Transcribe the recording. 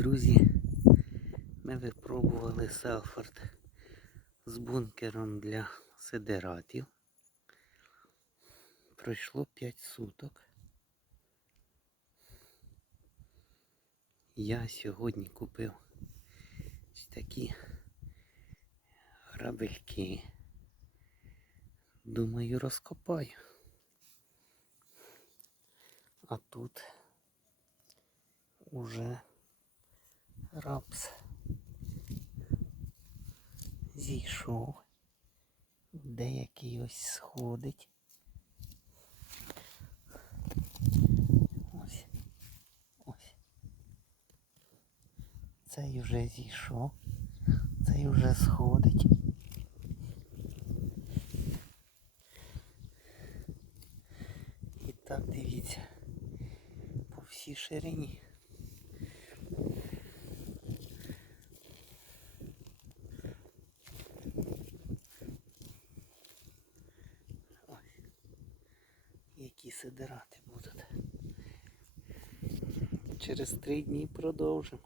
друзі, ми випробували Селфорд з бункером для сидератів. Пройшло 5 суток. Я сьогодні купив такі грабельки. Думаю, розкопаю. А тут уже рапс зійшов. Деякий ось сходить. Ось. Ось. Цей вже зійшов. Цей вже сходить. І так дивіться по всій ширині. Які сидирати будуть. Через три дні продовжимо.